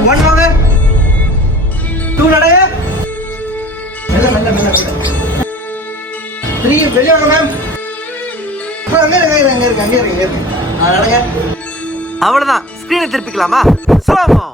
Ma'am 1 வாங்க 2 நடங்க மெல்ல மெல்ல மெல்ல மெல்ல 3 வெளிய வாங்க மேம் அங்க இருங்க நடங்க. அவ்வளவுதான், ஸ்கிரீனை திருப்பிக்கலாமா? ஸ்லோமோ.